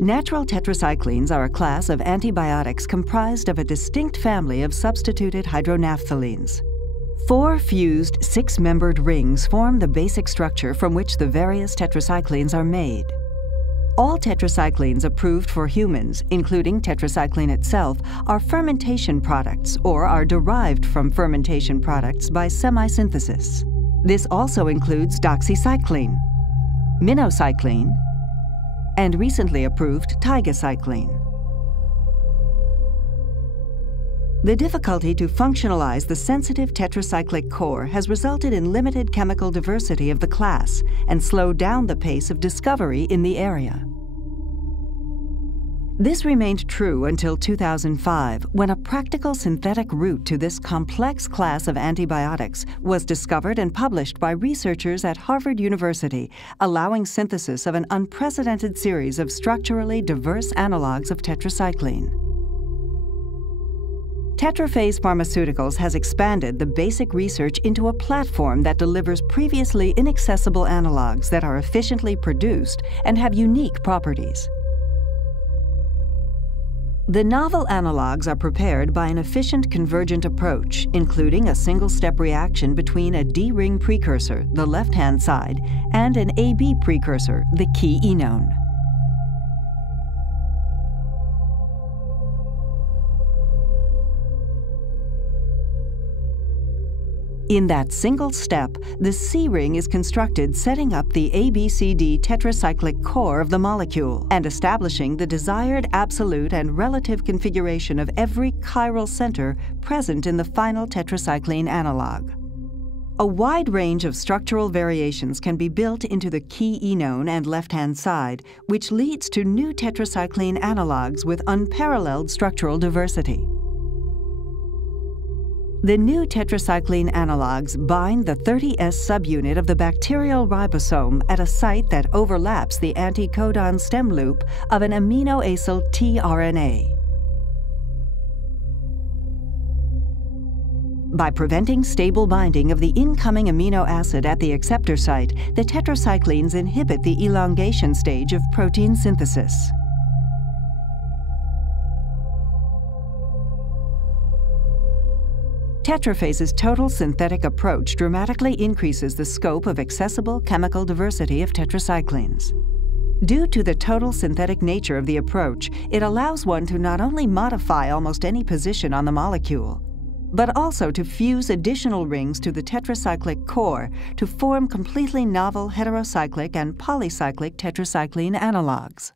Natural tetracyclines are a class of antibiotics comprised of a distinct family of substituted hydronaphthalenes. 4 fused 6-membered rings form the basic structure from which the various tetracyclines are made. All tetracyclines approved for humans, including tetracycline itself, are fermentation products or are derived from fermentation products by semisynthesis. This also includes doxycycline, minocycline, and recently approved tigecycline. The difficulty to functionalize the sensitive tetracyclic core has resulted in limited chemical diversity of the class and slowed down the pace of discovery in the area. This remained true until 2005, when a practical synthetic route to this complex class of antibiotics was discovered and published by researchers at Harvard University, allowing synthesis of an unprecedented series of structurally diverse analogs of tetracycline. Tetraphase Pharmaceuticals has expanded the basic research into a platform that delivers previously inaccessible analogs that are efficiently produced and have unique properties. The novel analogs are prepared by an efficient convergent approach, including a single-step reaction between a D-ring precursor, the left-hand side, and an AB precursor, the key enone. In that single step, the C-ring is constructed setting up the ABCD tetracyclic core of the molecule and establishing the desired absolute and relative configuration of every chiral center present in the final tetracycline analog. A wide range of structural variations can be built into the key enone and left-hand side, which leads to new tetracycline analogs with unparalleled structural diversity. The new tetracycline analogs bind the 30S subunit of the bacterial ribosome at a site that overlaps the anticodon stem loop of an aminoacyl tRNA. By preventing stable binding of the incoming amino acid at the acceptor site, the tetracyclines inhibit the elongation stage of protein synthesis. Tetraphase's total synthetic approach dramatically increases the scope of accessible chemical diversity of tetracyclines. Due to the total synthetic nature of the approach, it allows one to not only modify almost any position on the molecule, but also to fuse additional rings to the tetracyclic core to form completely novel heterocyclic and polycyclic tetracycline analogs.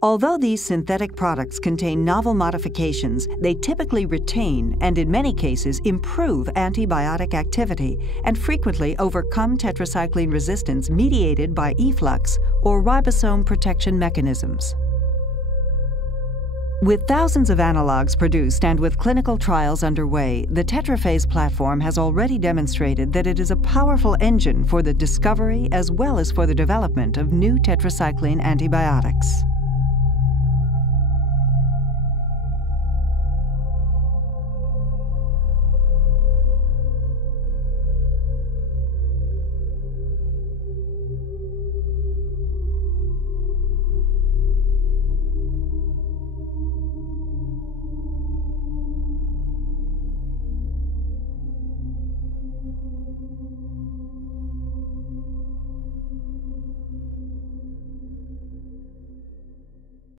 Although these synthetic products contain novel modifications, they typically retain and in many cases improve antibiotic activity and frequently overcome tetracycline resistance mediated by efflux or ribosome protection mechanisms. With thousands of analogs produced and with clinical trials underway, the Tetraphase platform has already demonstrated that it is a powerful engine for the discovery as well as for the development of new tetracycline antibiotics.